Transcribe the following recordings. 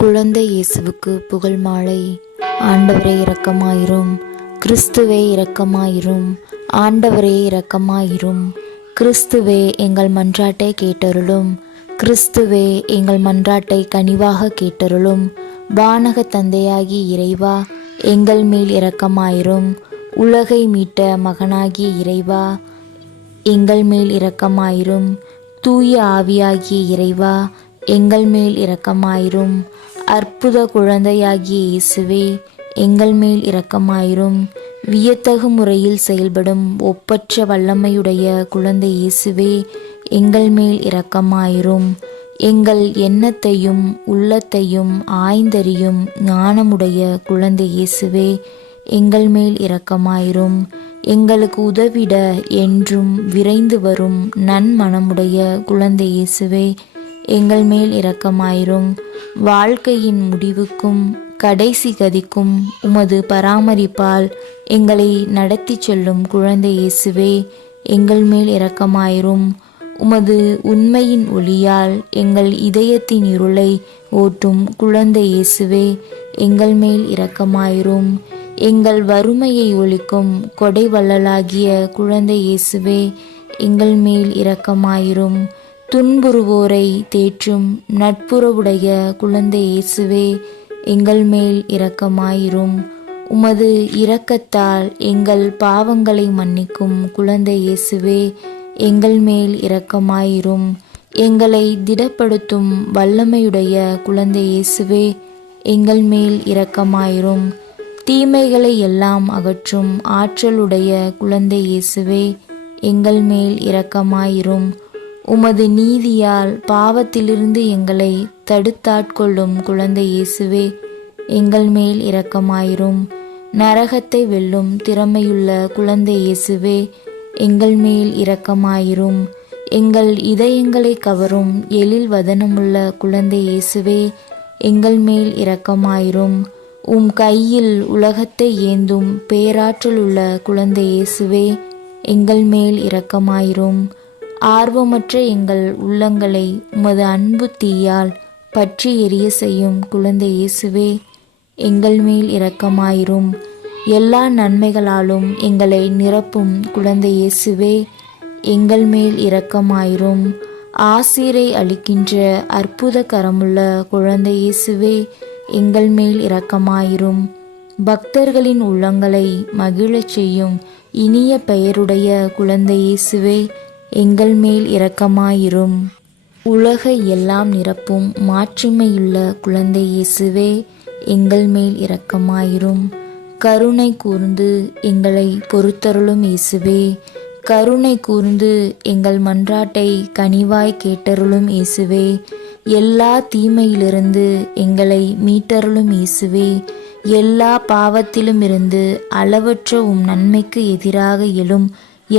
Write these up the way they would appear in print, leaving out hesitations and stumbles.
குழந்தை இயேசுவுக்கு புகழ் மாலை. ஆண்டவரே இரக்கமாயிரும். கிறிஸ்துவே இரக்கமாயிரும். ஆண்டவரே இரக்கமாயிரும். கிறிஸ்துவே எங்கள் மன்றாட்டை கேட்டருளும். கிறிஸ்துவே எங்கள் மன்றாட்டை கனிவாக கேட்டருளும். வானக தந்தையாகி இறைவா, எங்கள் மேல் இரக்கமாயிரும். உலகை மீட்ட மகனாகிய இறைவா, எங்கள் மேல் இரக்கமாயிரும். தூய ஆவியாகிய இறைவா, எங்கள் மேல் இரக்கமாயிரும். அற்புத குழந்தையாகிய இயேசுவே, எங்கள் மேல் இரக்கமாயிரும். வியத்தகு முறையில் செயல்படும் ஒப்பற்ற வல்லமையுடைய குழந்தை இயேசுவே, எங்கள் மேல் இரக்கமாயிரும். எங்கள் எண்ணத்தையும் உள்ளத்தையும் ஆய்ந்தறியும் ஞானமுடைய குழந்தை இயேசுவே, எங்கள் மேல் இரக்கமாயிரும். எங்களுக்கு உதவிட என்றும் விரைந்து வரும் நன்மனமுடைய குழந்தை இயேசுவே, எங்கள் மேல் இரக்கமாயிரும். வாழ்க்கையின் முடிவுக்கும் கடைசி கதிக்கும் உமது பராமரிப்பால் எங்களை நடத்தி செல்லும் குழந்தை இயேசுவே, எங்கள் மேல் இரக்கமாயிரும். உமது உண்மையின் ஒளியால் எங்கள் இதயத்தின் இருளை ஓட்டும் குழந்தை இயேசுவே, எங்கள் மேல் இரக்கமாயிரும். எங்கள் வறுமையை ஒழிக்கும் கொடை வள்ளலாகிய குழந்தை இயேசுவே, எங்கள் மேல் இரக்கமாயிரும். துன்புறுவோரை தேற்றும் நட்புறவுடைய குழந்தை இயேசுவே, எங்கள் மேல் இரக்கமாயிரும். உமது இரக்கத்தால் எங்கள் பாவங்களை மன்னிக்கும் குழந்தை இயேசுவே, எங்கள் மேல் இரக்கமாயிரும். எங்களை திடப்படுத்தும் வல்லமையுடைய குழந்தை இயேசுவே, எங்கள் மேல் இரக்கமாயிரும். தீமைகளை எல்லாம் அகற்றும் ஆற்றலுடைய குழந்தை இயேசுவே, எங்கள் மேல் இரக்கமாயிரும். உமது நீதியால் பாவத்திலிருந்து எங்களை தடுத்தாட்கொள்ளும் குழந்தை இயேசுவே, எங்கள் மேல் இரக்கமாயிரும். நரகத்தை வெல்லும் திறமையுள்ள குழந்தை இயேசுவே, எங்கள் மேல் இரக்கமாயிரும். எங்கள் இதயங்களை கவரும் எழில் வதனமுள்ள குழந்தை இயேசுவே, எங்கள் மேல் இரக்கமாயிரும். உம் கையில் உலகத்தை ஏந்தும் பேராற்றலுள்ள குழந்தை இயேசுவே, எங்கள் மேல் இரக்கமாயிரும். ஆர்வமற்ற எங்கள் உள்ளங்களை உமது அன்பு தீயால் பற்றி எரிய செய்யும் குழந்தை இயேசுவே, எங்கள் மேல் இரக்கமாயிரும். எல்லா நன்மைகளாலும் எங்களை நிரப்பும் குழந்தை இயேசுவே, எங்கள் மேல் இரக்கமாயிரும். ஆசீரை அளிக்கின்ற அற்புத கரமுள்ள குழந்தை இயேசுவே, எங்கள் மேல் இரக்கமாயிரும். பக்தர்களின் உள்ளங்களை மகிழச் செய்யும் இனிய பெயருடைய குழந்தை இயேசுவே, எங்கள் மேல் இரக்கமாயிரும். உலகை எல்லாம் நிரப்பும் மாட்சிமையுள்ள குழந்தை இயேசுவே, எங்கள் மேல் இரக்கமாயிரும். கருணை கூர்ந்து எங்களை பொறுத்தருளும் இயேசுவே, கருணை கூர்ந்து எங்கள் மன்றாட்டை கனிவாய் கேட்டருளும் இயேசுவே, எல்லா தீமையிலிருந்து எங்களை மீட்டருளும் இயேசுவே, எல்லா பாவத்திலும் இருந்து அளவற்ற உம் நன்மைக்கு எதிராக எழும்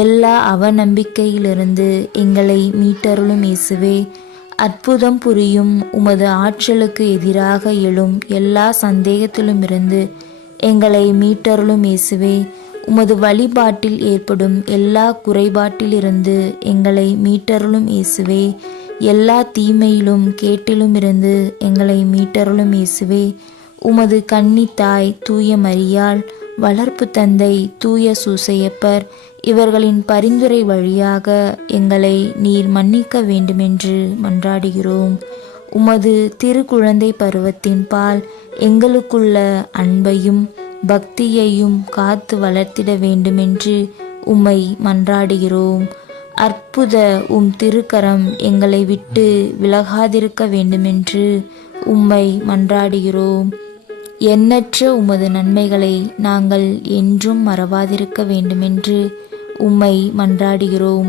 எல்லா அவநம்பிக்கையிலிருந்து எங்களை மீட்டருளும் இயேசுவே, அற்புதம் புரியும் உமது ஆற்றலுக்கு எதிராக எழும் எல்லா சந்தேகத்திலும் இருந்து எங்களை மீட்டருளும் இயேசுவே, உமது வழிபாட்டில் ஏற்படும் எல்லா குறைபாட்டிலிருந்து எங்களை மீட்டருளும் இயேசுவே, எல்லா தீமையிலும் கேட்டிலும் இருந்து எங்களை மீட்டருளும் இயேசுவே, உமது கன்னித்தாய் தூய மரியாள், வளர்ப்பு தந்தை தூய சூசையப்பர் இவர்களின் பரிந்துரை வழியாக எங்களை நீர் மன்னிக்க வேண்டுமென்று மன்றாடுகிறோம். உமது திருக்குழந்தை பருவத்தின் பால் எங்களுக்குள்ள அன்பையும் பக்தியையும் காத்து வளர்த்திட வேண்டுமென்று உம்மை மன்றாடுகிறோம். அற்புத உம் திருக்கரம் எங்களை விட்டு விலகாதிருக்க வேண்டுமென்று உம்மை மன்றாடுகிறோம். எண்ணற்ற உமது நன்மைகளை நாங்கள் என்றும் மறவாதிருக்க வேண்டுமென்று உம்மை மன்றாடுகிறோம்.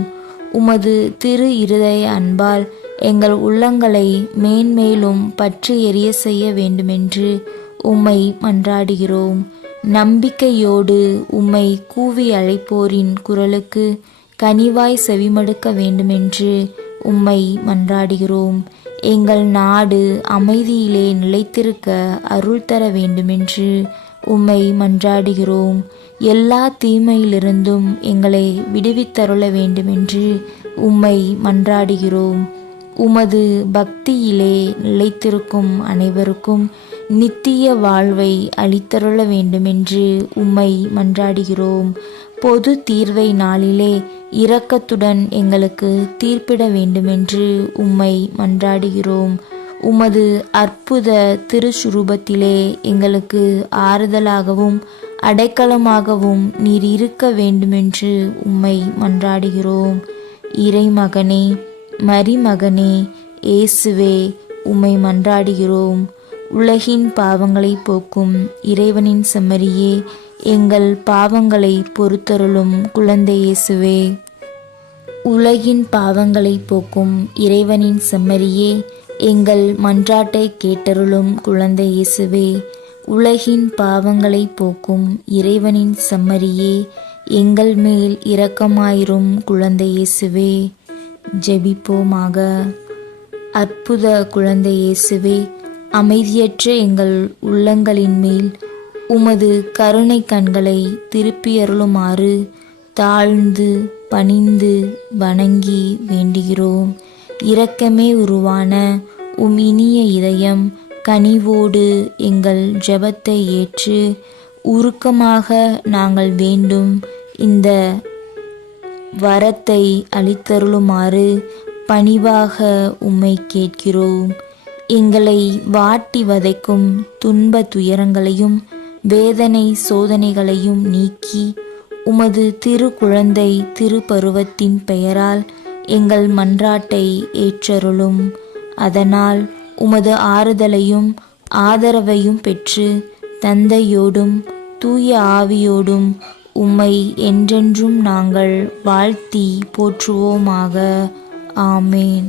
உமது திரு இருதய அன்பால் எங்கள் உள்ளங்களை மேன்மேலும் பற்றி எரிய செய்ய வேண்டுமென்று உம்மை மன்றாடுகிறோம். நம்பிக்கையோடு உம்மை கூவி அழைப்போரின் குரலுக்கு கனிவாய் செவிமடுக்க வேண்டுமென்று உம்மை மன்றாடுகிறோம். எங்கள் நாடு அமைதியிலே நிலைத்திருக்க அருள் தர வேண்டுமென்று உம்மை மன்றாடுகிறோம். எல்லா தீமையிலிருந்தும் எங்களை விடுவித்தருள வேண்டுமென்று உம்மை மன்றாடுகிறோம். உமது பக்தியிலே நிலைத்திருக்கும் அனைவருக்கும் நித்திய வாழ்வை அளித்தருள வேண்டுமென்று உம்மை மன்றாடுகிறோம். பொது தீர்வை நாளிலே இரக்கத்துடன் எங்களுக்கு தீர்ப்பிட வேண்டுமென்று உம்மை மன்றாடுகிறோம். உமது அற்புத திருச்சுரூபத்திலே எங்களுக்கு ஆறுதலாகவும் அடைக்கலமாகவும் நீர் இருக்க வேண்டுமென்று உம்மை மன்றாடுகிறோம். இறைமகனே, மரிமகனே, இயேசுவே, உம்மை மன்றாடுகிறோம். உலகின் பாவங்களை போக்கும் இறைவனின் செம்மறியே, எங்கள் பாவங்களை பொறுத்தருளும் குழந்தை இயேசுவே. உலகின் பாவங்களை போக்கும் இறைவனின் செம்மறியே, எங்கள் மன்றாட்டை கேட்டருளும் குழந்தை இயேசுவே. உலகின் பாவங்களை போக்கும் இறைவனின் செம்மறியே, எங்கள் மேல் இரக்கமாயிரும் குழந்தை இயேசுவே. ஜெபிப்போமாக. அற்புத குழந்தை இயேசுவே, அமைதியற்ற எங்கள் உள்ளங்களின் மேல் உமது கருணை கண்களை திருப்பியருளுமாறு தாழ்ந்து பணிந்து வணங்கி வேண்டுகிறோம். இரக்கமே உருவான உம் இனிய இதயம் கனிவோடு எங்கள் ஜெபத்தை ஏற்று உருக்கமாக நாங்கள் வேண்டும் இந்த வரத்தை அளித்தருளுமாறு பணிவாக உம்மை கேட்கிறோம். எங்களை வாட்டி வதைக்கும் துன்ப துயரங்களையும் வேதனை சோதனைகளையும் நீக்கி உமது திருக்குழந்தை திருப்பருவத்தின் பெயரால் எங்கள் மன்றாட்டை ஏற்றருளும். அதனால் உமது ஆறுதலையும் ஆதரவையும் பெற்று தந்தையோடும் தூய ஆவியோடும் உம்மை என்றென்றும் நாங்கள் வாழ்த்தி போற்றுவோமாக. ஆமேன்.